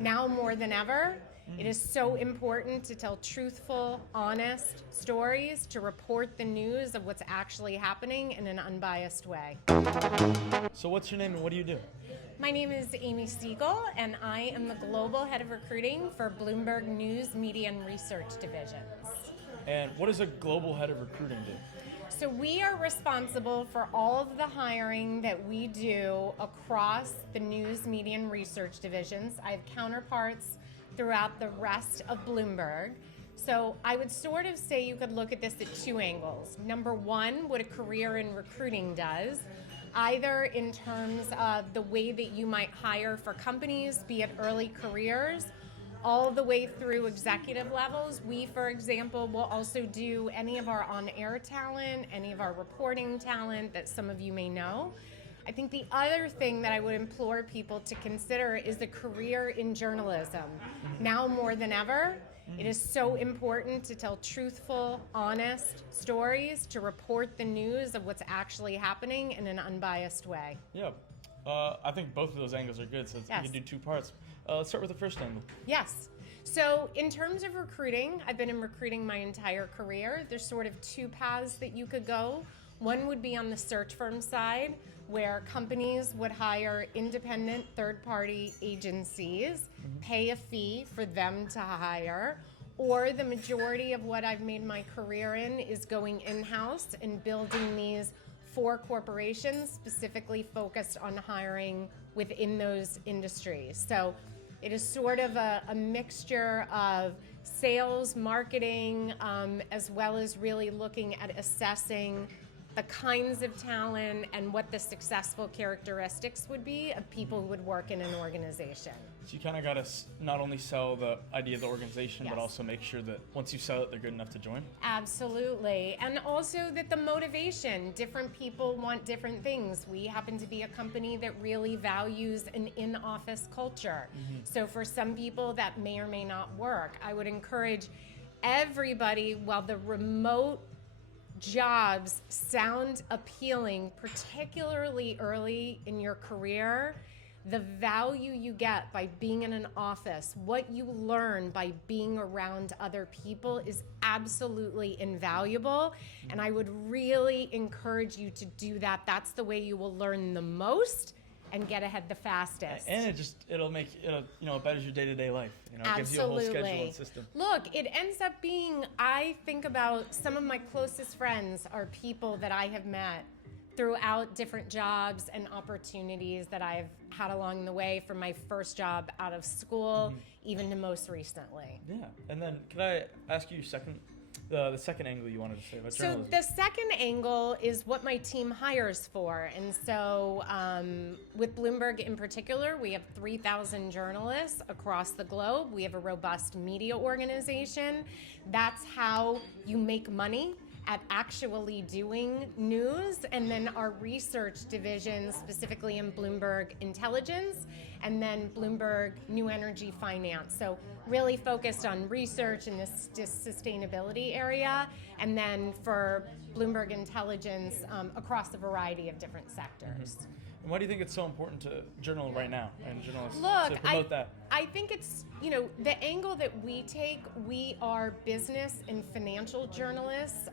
Now more than ever, it is so important to tell truthful, honest stories, to report the news of what's actually happening in an unbiased way. So what's your name and what do you do? My name is Amy Segal, and I am the Global Head of Recruiting for Bloomberg News, Media, and Research Divisions. And what does a global head of recruiting do? So we are responsible for all of the hiring that we do across the News, Media, and Research Divisions. I have counterparts throughout the rest of Bloomberg. So I would sort of say you could look at this at two angles. Number one, what a career in recruiting does, either in terms of the way that you might hire for companies, be it early careers, all the way through executive levels. We, for example, will also do any of our on-air talent, any of our reporting talent that some of you may know. I think the other thing that I would implore people to consider is the career in journalism. Now more than ever, it is so important to tell truthful, honest stories, to report the news of what's actually happening in an unbiased way. Yeah, I think both of those angles are good, so you can do two parts. Let's start with the first angle. Yes. So in terms of recruiting, I've been in recruiting my entire career. There's sort of two paths that you could go. One would be on the search firm side, where companies would hire independent third-party agencies, pay a fee for them to hire, or the majority of what I've made my career in is going in-house and building these for corporations specifically focused on hiring within those industries. So it is sort of a mixture of sales, marketing, as well as really looking at assessing the kinds of talent and what the successful characteristics would be of people who would work in an organization. So you kind of got to not only sell the idea of the organization, Yes. but also make sure that once you sell it, they're good enough to join? Absolutely. And also that the motivation, different people want different things. We happen to be a company that really values an in-office culture. So for some people that may or may not work. I would encourage everybody, while the remote jobs sound appealing, particularly early in your career, the value you get by being in an office, what you learn by being around other people is absolutely invaluable. And I would really encourage you to do that. That's the way you will learn the most and get ahead the fastest. And it'll make it betters your day-to-day life. It gives you a whole schedule and system. Look, it ends up being, I think about some of my closest friends are people that I have met throughout different jobs and opportunities that I've had along the way, from my first job out of school, even to most recently. Yeah, and then can I ask you the second angle you wanted to say about journalism? So the second angle is what my team hires for. And so with Bloomberg in particular, we have 3,000 journalists across the globe. We have a robust media organization. That's how you make money at actually doing news. And then our research division, specifically in Bloomberg Intelligence, and then Bloomberg New Energy Finance. So really focused on research in this sustainability area, and then for Bloomberg Intelligence across a variety of different sectors. And why do you think it's so important to journal right now and journalists Look, to promote that? I think it's, the angle that we take, we are business and financial journalists.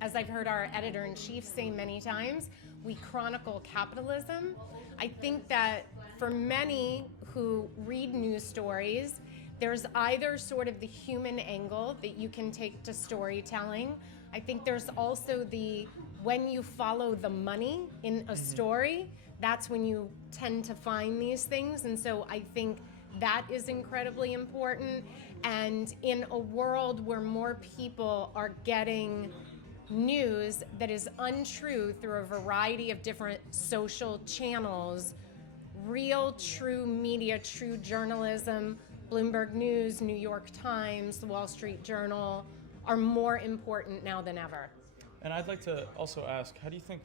As I've heard our editor-in-chief say many times, we chronicle capitalism. I think that for many who read news stories, there's either sort of the human angle that you can take to storytelling. I think there's also when you follow the money in a story, that's when you tend to find these things. And so I think that is incredibly important. And in a world where more people are getting news that is untrue through a variety of different social channels, real, true media, true journalism, Bloomberg News, New York Times, the Wall Street Journal are more important now than ever. And I'd like to also ask, how do you think,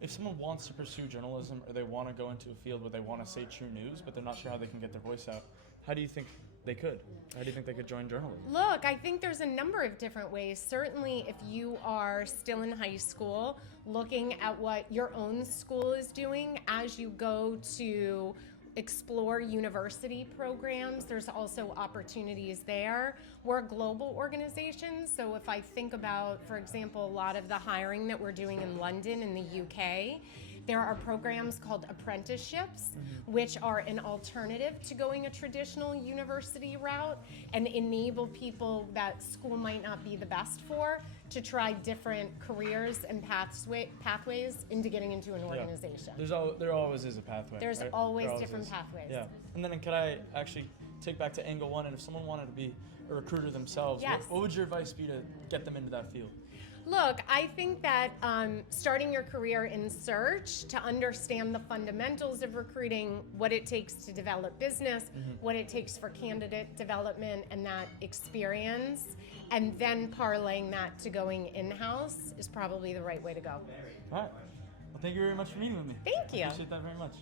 if someone wants to pursue journalism or they want to go into a field where they want to say true news, but they're not sure how they can get their voice out, how do you think they could? How do you think they could join journalism? Look, I think there's a number of different ways. Certainly, if you are still in high school, looking at what your own school is doing as you go to explore university programs. There's also opportunities there. We're a global organization, so if I think about, for example, a lot of the hiring that we're doing in London in the UK, there are programs called apprenticeships, which are an alternative to going a traditional university route and enable people that school might not be the best for to try different careers and pathways into getting into an organization. There always is a pathway. There's right? always There different is. pathways. Yeah. And then could I actually take back to angle one, and if someone wanted to be a recruiter themselves, Yes. what would your advice be to get them into that field? Look, I think that starting your career in search to understand the fundamentals of recruiting, what it takes to develop business, what it takes for candidate development and that experience, and then parlaying that to going in-house is probably the right way to go. All right. Well, thank you very much for meeting with me. Thank you. I appreciate that very much.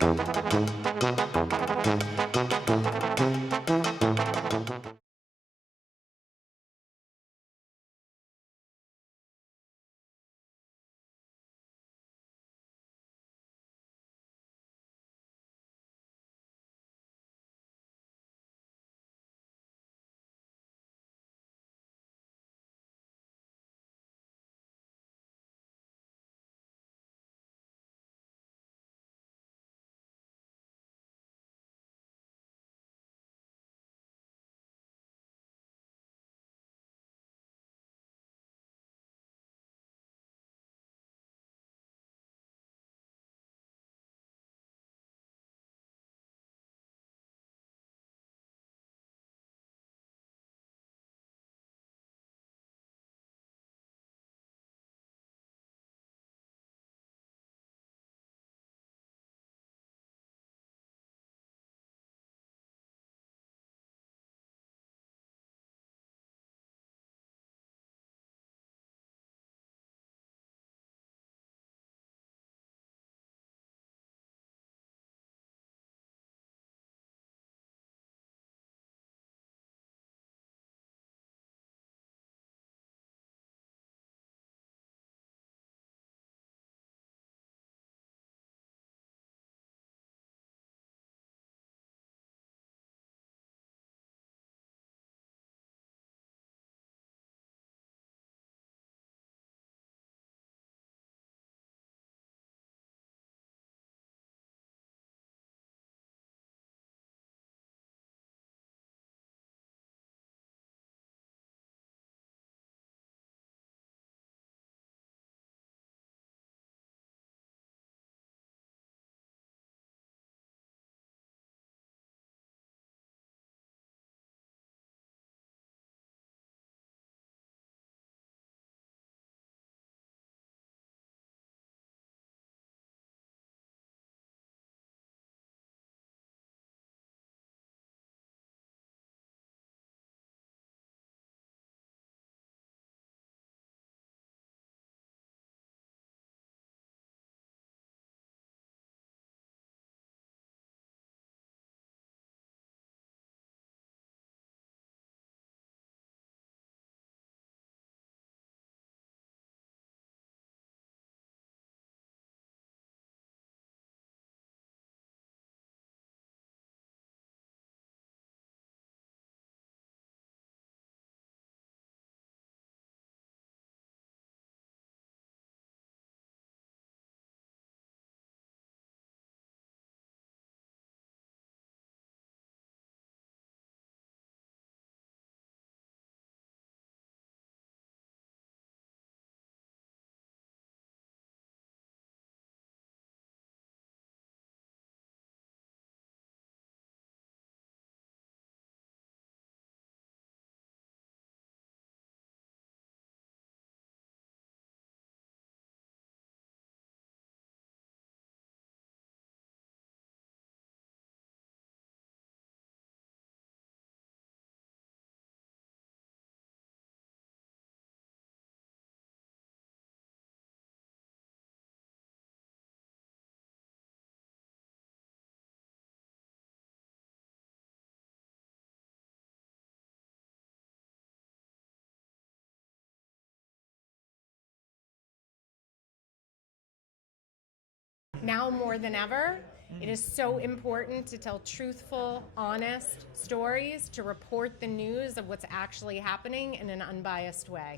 Now more than ever, It is so important to tell truthful, honest stories, to report the news of what's actually happening in an unbiased way.